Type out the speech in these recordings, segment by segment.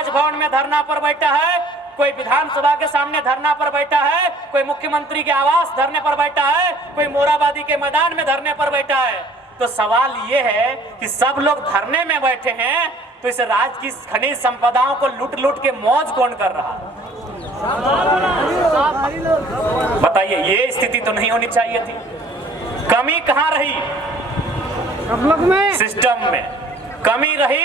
राजभवन में धरना पर बैठा है, कोई विधानसभा के सामने धरना पर बैठा है, कोई मुख्यमंत्री के आवास धरने पर बैठा है, कोई मोराबादी के मैदान में धरने पर बैठा है। तो सवाल ये है कि सब लोग धरने में बैठे हैं, तो इस राज्य की खनिज संपदाओं को लूट लूट के मौज कौन कर रहा है? बताइए, ये स्थिति तो नहीं होनी चाहिए थी। कमी कहां रही? सब लोग में, सिस्टम में कमी रही,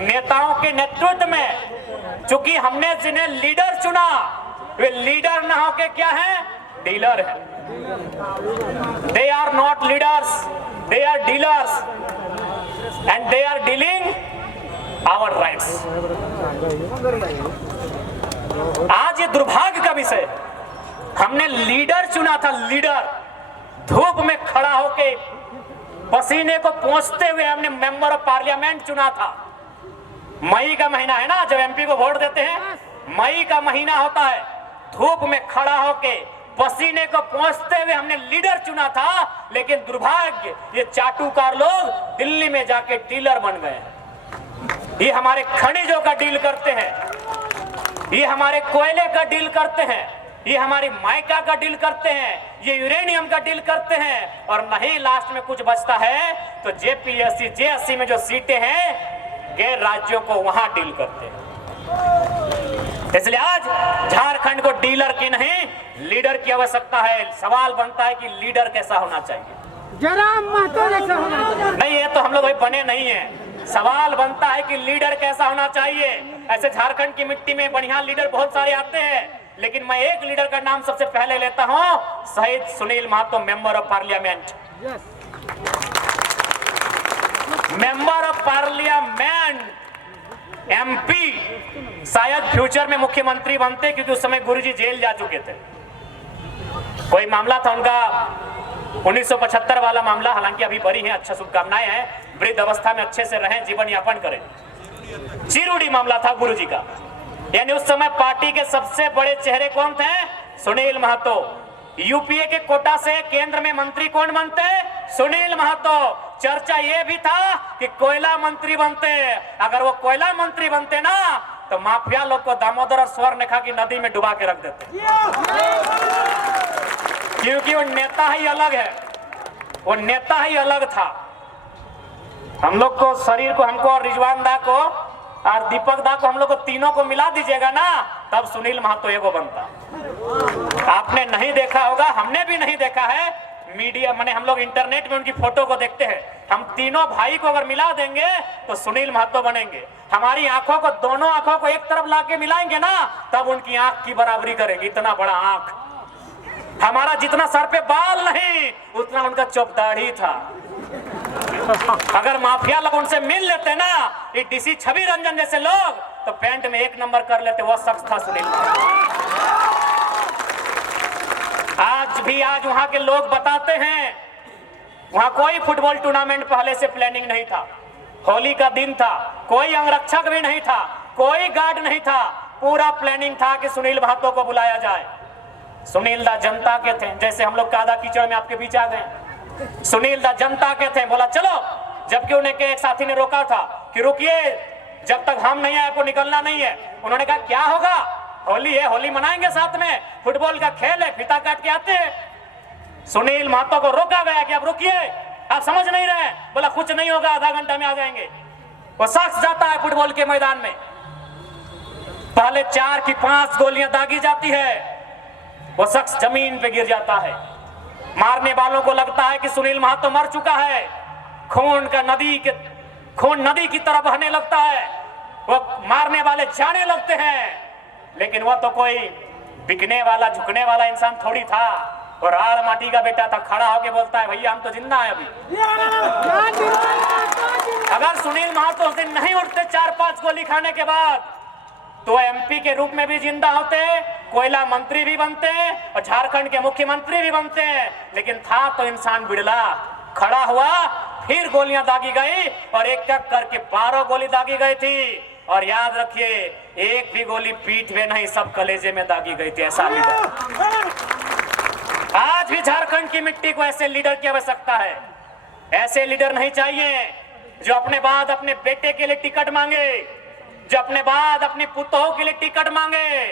नेताओं के नेतृत्व में। चूंकि हमने जिन्हें लीडर चुना, वे लीडर ना होके क्या है? डीलर है। They are not leaders, they are dealers and they are dealing our rights. आज ये दुर्भाग्य का विषय, हमने लीडर चुना था, लीडर। धूप में खड़ा होके पसीने को पोंछते हुए हमने मेंबर ऑफ पार्लियामेंट चुना था। मई का महीना है ना, जब एमपी को वोट देते हैं, मई का महीना होता है। धूप में खड़ा होके पसीने को पोंछते हुए हमने लीडर चुना था। लेकिन दुर्भाग्य, ये चाटुकार लोग दिल्ली में जाके डीलर बन गए हैं। ये हमारे खनिजों का डील करते हैं, ये हमारे कोयले का डील करते हैं, ये हमारी माइका का डील करते हैं, ये यूरेनियम का डील करते हैं। और नहीं लास्ट में कुछ बचता है तो जेपीएससी जेएससी में जो सीटें हैं, गैर राज्यों को वहां डील करते हैं। इसलिए आज झारखंड को डीलर की नहीं, लीडर की आवश्यकता है। सवाल बनता है कि लीडर कैसा होना चाहिए? जरा महतो जैसा होना चाहिए। नहीं, ये तो हम लोग बने नहीं है। सवाल बनता है कि लीडर कैसा होना चाहिए। ऐसे झारखंड की मिट्टी में बढ़िया लीडर बहुत सारे आते हैं, लेकिन मैं एक लीडर का नाम सबसे पहले लेता हूं, शहीद Sunil Mahato, member of parliament. Member of parliament, MP. शायद फ्यूचर में मुख्यमंत्री बनते, क्योंकि उस समय गुरुजी जेल जा चुके थे। कोई मामला था उनका 1975 वाला मामला, हालांकि अभी बरी है, अच्छा शुभकामनाएं हैं, वृद्ध अवस्था में अच्छे से रहें, जीवन यापन करें। चिरूडी मामला था गुरुजी का। यानी उस समय पार्टी के सबसे बड़े चेहरे कौन थे? सुनील महतो। यूपीए के कोटा से केंद्र में मंत्री कौन बनते? सुनील महतो। चर्चा ये भी था कि कोयला मंत्री बनते। अगर वो कोयला मंत्री बनते ना, तो माफिया लोग को दामोदर और स्वर्णरेखा की नदी में डुबा के रख देते, क्योंकि वो नेता ही अलग है, वो नेता ही अलग था। हम लोग को, शरीर को, हमको और रिजवान दा को और दीपक दा को, हम लोग को तीनों को मिला दीजिएगा ना, तब सुनील महतो एगो बनता। आपने नहीं देखा होगा, हमने भी नहीं देखा है, मीडिया माने हम लोग इंटरनेट में उनकी फोटो को देखते हैं। हम तीनों भाई को अगर मिला देंगे तो सुनील महतो बनेंगे। हमारी आंखों को, दोनों आंखों को एक तरफ लाके मिलाएंगे ना, तब उनकी आंख की बराबरी करेंगे। इतना बड़ा आंख। हमारा जितना सर पे बाल नहीं, उतना उनका चौपदाढ़ी था। अगर माफिया लोग उनसे मिल लेते ना, ये डीसी छवि रंजन जैसे लोग, तो पैंट में 1 नंबर कर लेते। वो शख्स था सुनील महतो। आज वहां के लोग बताते हैं, वहां कोई फुटबॉल टूर्नामेंट पहले से प्लानिंग नहीं था। होली का दिन था, कोई अंगरक्षक भी नहीं था, कोई गार्ड नहीं था। पूरा प्लानिंग था कि सुनील महतो को बुलाया जाए। सुनील दा जनता के थे, जैसे हम लोग कादा कीचड़ में आपके बीच आ गए। सुनील दा जनता के थे, बोला चलो। जबकि उन्हें के एक साथी ने रोका था कि रुकिए, जब तक हम नहीं आए आपको निकलना नहीं है। उन्होंने कहा क्या होगा, होली है, होली मनाएंगे साथ में, फुटबॉल का खेल है, फीता काट के आते हैं। सुनील महतो को रोका गया कि आप रुकिए, आप समझ नहीं रहे। बोला कुछ नहीं होगा, आधा घंटा में आ जाएंगे। वो शख्स जाता है फुटबॉल के मैदान में, पहले 4 की 5 गोलियां दागी जाती है, वो शख्स जमीन पे गिर जाता है। मारने वालों को लगता है कि सुनील महतो मर चुका है। खून नदी की तरह बहने लगता है। वो मारने वाले जाने लगते हैं, लेकिन वो तो कोई बिकने वाला, झुकने वाला इंसान थोड़ी था। और राड़ माटी का बेटा था, खड़ा होके बोलता है भैया हम तो जिंदा है अभी। अगर सुनील महतो उस दिन नहीं उठते 4-5 गोली खाने के बाद, तो एमपी के रूप में भी जिंदा होते, कोयला मंत्री भी बनते और झारखंड के मुख्यमंत्री भी बनते। लेकिन था तो इंसान बिड़ला। खड़ा हुआ, फिर गोलियां दागी गई और एक एक करके 12 गोली दागी गई थी। और याद रखिए, एक भी गोली पीठ में नहीं, सब कलेजे में दागी गई थी। ऐसा लीडर आज भी झारखंड की मिट्टी को, ऐसे लीडर की आवश्यकता है। ऐसे लीडर नहीं चाहिए जो अपने बाद अपने बेटे के लिए टिकट मांगे, जो अपने बाद अपनी पुतों के लिए टिकट मांगे,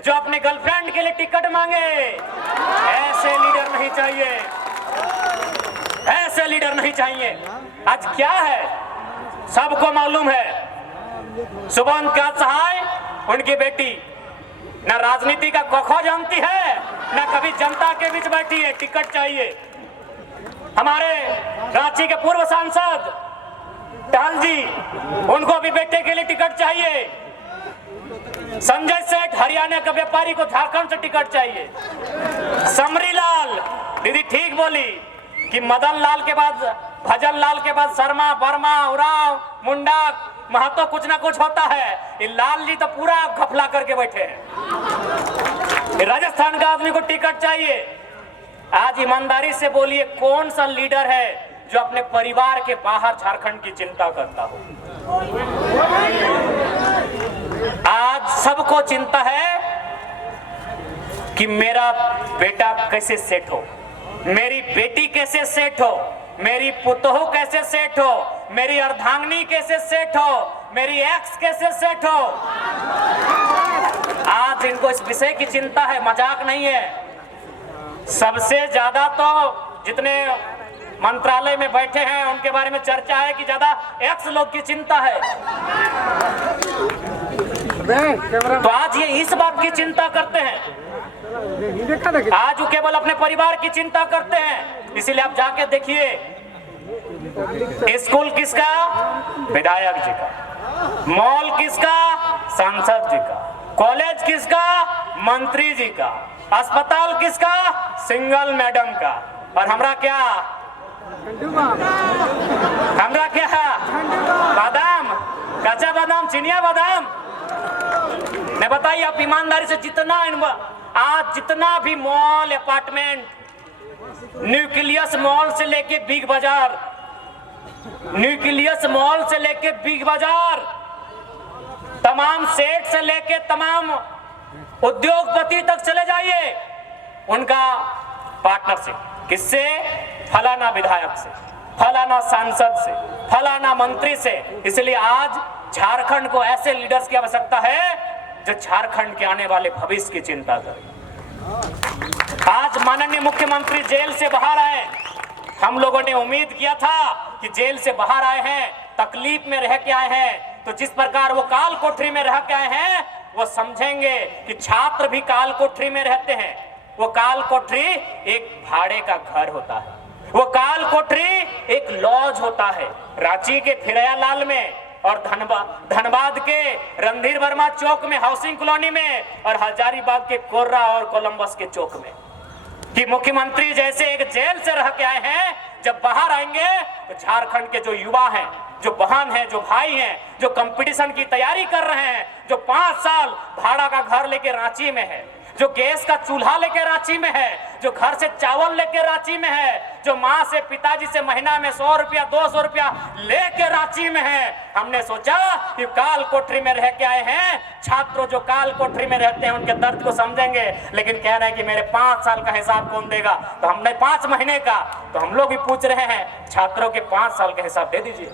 जो अपने गर्लफ्रेंड के लिए टिकट मांगे। ऐसे लीडर नहीं चाहिए, ऐसे लीडर नहीं चाहिए। आज क्या है सबको मालूम है। शुभंकर सहाय उनकी बेटी न राजनीति का खोखो जानती है, न कभी जनता के बीच बैठी है। टिकट चाहिए। हमारे रांची के पूर्व सांसद टहल जी, उनको भी बेटे के लिए टिकट चाहिए। संजय सेठ हरियाणा के व्यापारी को झारखंड से टिकट चाहिए। समरी लाल दीदी ठीक बोली कि मदन लाल के बाद, भजन लाल के बाद शर्मा, वर्मा, उरांव, मुंडा, महतो कुछ ना कुछ होता है। ये लाल जी तो पूरा घपला करके बैठे हैं। राजस्थान का आदमी को टिकट चाहिए। आज ईमानदारी से बोलिए, कौन सा लीडर है जो अपने परिवार के बाहर झारखंड की चिंता करता हो? आज सबको चिंता है कि मेरा बेटा कैसे सेट हो, मेरी बेटी कैसे सेट हो, मेरी पुतोह कैसे सेट हो, मेरी अर्धांगिनी कैसे सेट हो, मेरी एक्स कैसे सेट हो। आज इनको इस विषय की चिंता है, मजाक नहीं है। सबसे ज्यादा तो जितने मंत्रालय में बैठे हैं उनके बारे में चर्चा है कि ज्यादा एक्स लोग की चिंता है। तो आज ये इस बात की चिंता करते हैं, आज वो केवल अपने परिवार की चिंता करते हैं। इसीलिए आप जाके देखिए, स्कूल किसका? विधायक जी का। मॉल किसका? सांसद जी का। कॉलेज किसका? मंत्री जी का। अस्पताल किसका? सिंगल मैडम का। और हमरा क्या? हमरा क्या? बादाम, कच्चा बादाम, चिनिया बादाम। मैं बताइए आप ईमानदारी से, जितना आज जितना भी मॉल, अपार्टमेंट, न्यूक्लियस मॉल से लेके बिग बाजार, न्यूक्लियस मॉल से लेके बिग बाजार, तमाम सेठ से लेके तमाम उद्योगपति तक चले जाइए, उनका पार्टनरशिप किससे? फलाना विधायक से, फलाना सांसद से, फलाना मंत्री से। इसलिए आज झारखंड को ऐसे लीडर्स की आवश्यकता है जो झारखंड के आने वाले भविष्य की चिंता करें। आज माननीय मुख्यमंत्री जेल से बाहर आए। हम लोगों ने उम्मीद किया था कि जेल से बाहर आए हैं, तकलीफ में रह के आए हैं, तो जिस प्रकार वो काल कोठरी में रह के आए हैं, वो समझेंगे कि छात्र भी काल कोठरी में रहते हैं। वो काल कोठरी एक भाड़े का घर होता है, वो काल कोठरी एक लॉज होता है। रांची के फिरयालाल में और धनबाद के रणधीर वर्मा चौक में, हाउसिंग कॉलोनी में, और हजारीबाग के कोर्रा और कोलंबस के चौक में, कि मुख्यमंत्री जैसे एक जेल से रह के आए हैं, जब बाहर आएंगे तो झारखंड के जो युवा हैं, जो बहन हैं, जो भाई हैं, जो कंपटीशन की तैयारी कर रहे हैं, जो 5 साल भाड़ा का घर लेके रांची में है, जो गैस का चूल्हा लेके रांची में है, जो घर से चावल लेके रांची में है, जो माँ से पिताजी से महीना में 100 रुपया 200 रुपया लेके रांची में है, हमने सोचा कि काल कोठरी में रह के आए हैं छात्रों, जो काल कोठरी में रहते हैं उनके दर्द को समझेंगे। लेकिन कह रहे हैं कि मेरे 5 साल का हिसाब कौन देगा? तो हमने 5 महीने का, तो हम लोग भी पूछ रहे हैं छात्रों के 5 साल का हिसाब दे दीजिए।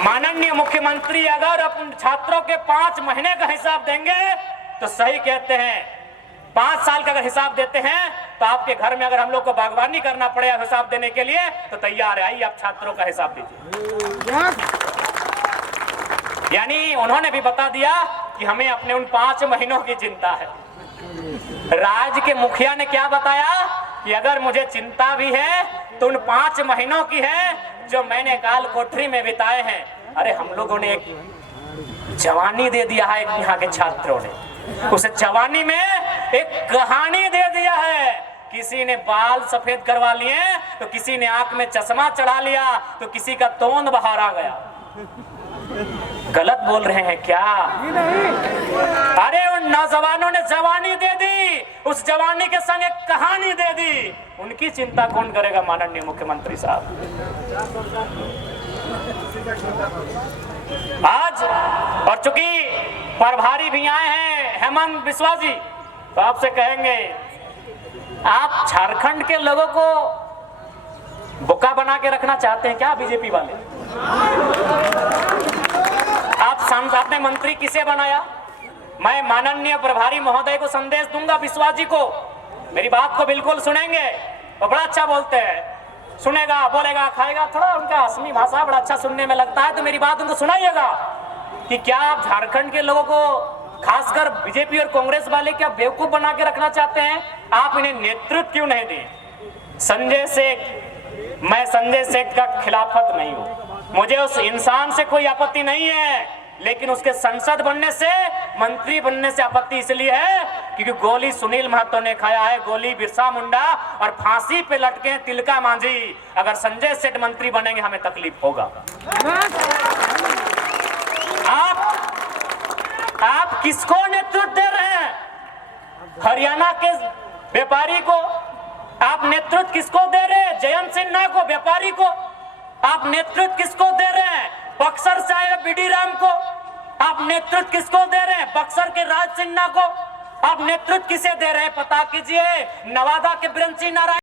माननीय मुख्यमंत्री अगर अपने छात्रों के 5 महीने का हिसाब देंगे तो सही कहते हैं। 5 साल का अगर हिसाब देते हैं तो आपके घर में अगर हम लोग को बागवानी करना पड़ेगा हिसाब देने के लिए तो तैयार है। आइए आप छात्रों का हिसाब दीजिए। यानी उन्होंने भी बता दिया कि हमें अपने उन 5 महीनों की चिंता है। राज्य के मुखिया ने क्या बताया कि अगर मुझे चिंता भी है तो उन 5 महीनों की है जो मैंने काल कोठरी में बिताए हैं। अरे हम लोगों ने एक जवानी दे दिया है यहाँ के छात्रों ने, उस जवानी में एक कहानी दे दिया है। किसी ने बाल सफेद करवा लिए तो किसी ने आंख में चश्मा चढ़ा लिया तो किसी का तोंद बाहर आ गया। गलत बोल रहे हैं क्या? अरे उन नौजवानों ने जवानी दे दी, उस जवानी के संग एक कहानी दे दी। उनकी चिंता कौन करेगा? माननीय मुख्यमंत्री साहब। आज और चूंकि प्रभारी भी आए हैं हेमंत बिस्वा जी, तो आपसे कहेंगे, आप झारखंड के लोगों को बोका बना के रखना चाहते हैं क्या बीजेपी वाले? आपने मंत्री किसे बनाया? मैं माननीय प्रभारी महोदय को संदेश दूंगा, विश्वास जी को, मेरी बात को बिल्कुल सुनेंगे। वो बड़ा अच्छा बोलते हैं, सुनेगा, बोलेगा, खाएगा, थोड़ा उनका असमी भाषा बड़ा अच्छा सुनने में लगता है, तो मेरी बात उनको सुनाइएगा कि क्या आप झारखंड के लोगों को, खासकर बीजेपी और कांग्रेस वाले, क्या बेवकूफ बना के रखना चाहते हैं? आप इन्हें नेतृत्व क्यों नहीं दिए? संजय सेठ, मैं संजय सेठ का खिलाफत नहीं हूं, मुझे उस इंसान से कोई आपत्ति नहीं है, लेकिन उसके संसद बनने से, मंत्री बनने से आपत्ति इसलिए है क्योंकि गोली सुनील महतो ने खाया है, गोली बिरसा मुंडा, और फांसी पे लटके हैं तिलका मांझी। अगर संजय सेठ मंत्री बनेंगे हमें तकलीफ होगा। आप किसको नेतृत्व दे रहे हैं? हरियाणा के व्यापारी को आप नेतृत्व किसको दे रहे हैं? जयंत सिन्हा को, व्यापारी को आप नेतृत्व किसको दे रहे हैं? बक्सर से आए बीडी राम को आप नेतृत्व किसको दे रहे हैं? बक्सर के राज सिन्हा को आप नेतृत्व किसे दे रहे हैं? पता कीजिए। नवादा के बीरेंद्र सिंह नारायण